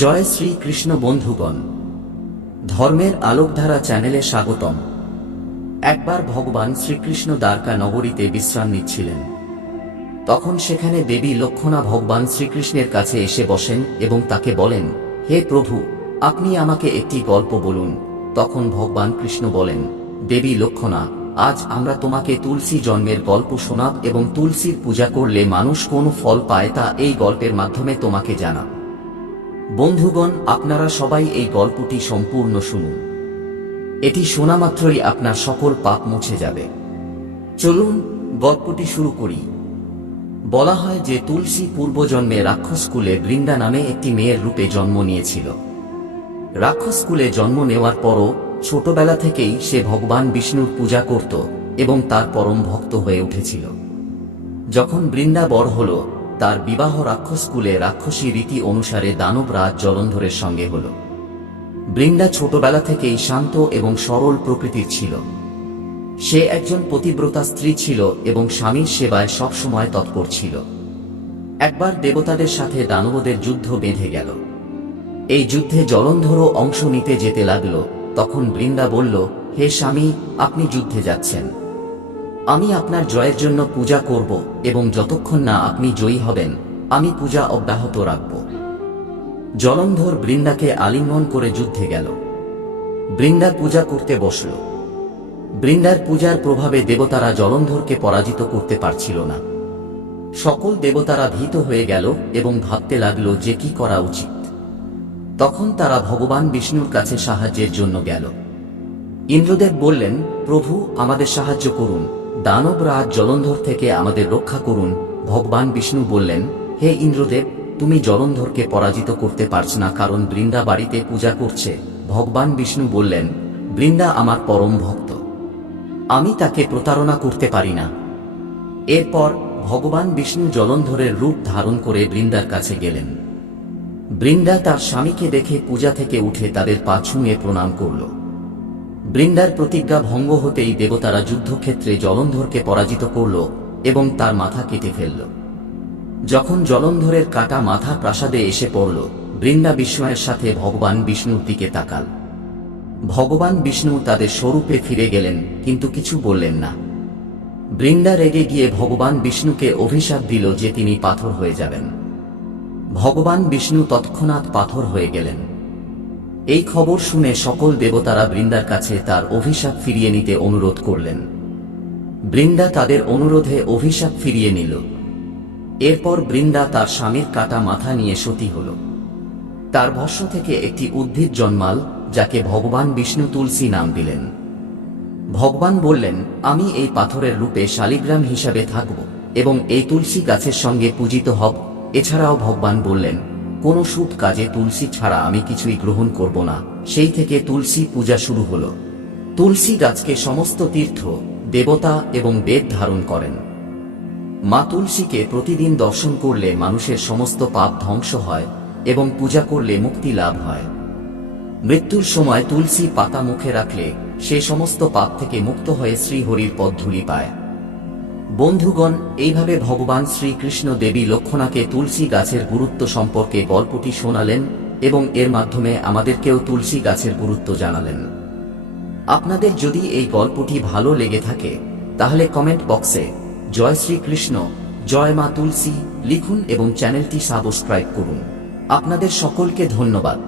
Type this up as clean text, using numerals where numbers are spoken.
জয় শ্রী কৃষ্ণ বন্ধুগণ, ধর্মের আলোকধারা চ্যানেলে স্বাগতম। একবার ভগবান শ্রীকৃষ্ণ দ্বারকা নগরীতে বিশ্রাম নিচ্ছিলেন। তখন সেখানে দেবী লক্ষণা ভগবান শ্রীকৃষ্ণের কাছে এসে বসেন এবং তাকে বলেন, হে প্রভু, আপনি আমাকে একটি গল্প বলুন। তখন ভগবান কৃষ্ণ বলেন, দেবী লক্ষণা, আজ আমরা তোমাকে তুলসী জন্মের গল্প শোনাব এবং তুলসীর পূজা করলে মানুষ কোন ফল পায় তা এই গল্পের মাধ্যমে তোমাকে জানাব। বন্ধুগণ, আপনারা সবাই এই গল্পটি সম্পূর্ণ শুনুন। এটি শোনা মাত্রই আপনার সকল পাপ মুছে যাবে। চলুন গল্পটি শুরু করি। বলা হয় যে তুলসী পূর্বজন্মে রাক্ষসকুলে বৃন্দা নামে একটি মেয়ের রূপে জন্ম নিয়েছিল। রাক্ষসকুলে জন্ম নেওয়ার পরও ছোটবেলা থেকেই সে ভগবান বিষ্ণুর পূজা করত এবং তার পরম ভক্ত হয়ে উঠেছিল। যখন বৃন্দা বড় হল, তার বিবাহ রাক্ষসকুলে রাক্ষসী রীতি অনুসারে দানবরাজ জলন্ধরের সঙ্গে হল। বৃন্দা ছোটবেলা থেকেই শান্ত এবং সরল প্রকৃতির ছিল। সে একজন পতিব্রতা স্ত্রী ছিল এবং স্বামীর সেবায় সবসময় তৎপর ছিল। একবার দেবতাদের সাথে দানবদের যুদ্ধ বেঁধে গেল। এই যুদ্ধে জলন্ধরও অংশ নিতে যেতে লাগল। তখন বৃন্দা বলল, হে স্বামী, আপনি যুদ্ধে যাচ্ছেন, আমি আপনার জয়ের জন্য পূজা করব এবং যতক্ষণ না আপনি জয়ী হবেন আমি পূজা অব্যাহত রাখব। জলন্ধর বৃন্দাকে আলিঙ্গন করে যুদ্ধে গেল। বৃন্দা পূজা করতে বসল। বৃন্দার পূজার প্রভাবে দেবতারা জলন্ধরকে পরাজিত করতে পারছিল না। সকল দেবতারা ভীত হয়ে গেল এবং ভাবতে লাগল যে কি করা উচিত। তখন তারা ভগবান বিষ্ণুর কাছে সাহায্যের জন্য গেল। ইন্দ্রদেব বললেন, প্রভু, আমাদের সাহায্য করুন, দানবরাজ জলন্ধর থেকে আমাদের রক্ষা করুন। ভগবান বিষ্ণু বললেন, হে ইন্দ্রদেব, তুমি জলন্ধরকে পরাজিত করতে পারছ না, কারণ বৃন্দা বাড়িতে পূজা করছে। ভগবান বিষ্ণু বললেন, বৃন্দা আমার পরম ভক্ত, আমি তাকে প্রতারণা করতে পারি না। এরপর ভগবান বিষ্ণু জলন্ধরের রূপ ধারণ করে বৃন্দার কাছে গেলেন। বৃন্দা তার স্বামীকে দেখে পূজা থেকে উঠে তাদের পা ছুঁয়ে প্রণাম করল। বৃন্দার প্রতিজ্ঞা ভঙ্গ হতেই দেবতারা যুদ্ধক্ষেত্রে জলন্ধরকে পরাজিত করল এবং তার মাথা কেটে ফেলল। যখন জলন্ধরের কাটা মাথা প্রাসাদে এসে পড়ল, বৃন্দা বিস্ময়ের সাথে ভগবান বিষ্ণুর দিকে তাকাল। ভগবান বিষ্ণু তাদের স্বরূপে ফিরে গেলেন, কিন্তু কিছু বললেন না। বৃন্দা রেগে গিয়ে ভগবান বিষ্ণুকে অভিশাপ দিল যে তিনি পাথর হয়ে যাবেন। ভগবান বিষ্ণু তৎক্ষণাৎ পাথর হয়ে গেলেন। এই খবর শুনে সকল দেবতারা বৃন্দার কাছে তার অভিশাপ ফিরিয়ে নিতে অনুরোধ করলেন। বৃন্দা তাদের অনুরোধে অভিশাপ ফিরিয়ে নিল। এরপর বৃন্দা তার স্বামীর কাটা মাথা নিয়ে সতী হল। তার ভস্ম থেকে একটি উদ্ভিদ জন্মাল, যাকে ভগবান বিষ্ণু তুলসী নাম দিলেন। ভগবান বললেন, আমি এই পাথরের রূপে শালিগ্রাম হিসাবে থাকব এবং এই তুলসী গাছের সঙ্গে পূজিত হব। এছাড়াও ভগবান বললেন, কোন শুভ কাজে তুলসী ছাড়া আমি কিছুই গ্রহণ করব না। সেই থেকে তুলসী পূজা শুরু হল। তুলসী গাছকে সমস্ত তীর্থ, দেবতা এবং বেদ ধারণ করেন। মা তুলসীকে প্রতিদিন দর্শন করলে মানুষের সমস্ত পাপ ধ্বংস হয় এবং পূজা করলে মুক্তি লাভ হয়। মৃত্যুর সময় তুলসী পাতা মুখে রাখলে সে সমস্ত পাপ থেকে মুক্ত হয়ে শ্রীহরির পদধূলি পায়। বন্ধুগণ, এইভাবে ভগবান শ্রীকৃষ্ণ দেবী লক্ষণাকে তুলসী গাছের গুরুত্ব সম্পর্কে গল্পটি শোনালেন এবং এর মাধ্যমে আমাদেরকেও তুলসী গাছের গুরুত্ব জানালেন। আপনাদের যদি এই গল্পটি ভালো লেগে থাকে তাহলে কমেন্ট বক্সে জয় শ্রীকৃষ্ণ, জয় মা তুলসী লিখুন এবং চ্যানেলটি সাবস্ক্রাইব করুন। আপনাদের সকলকে ধন্যবাদ।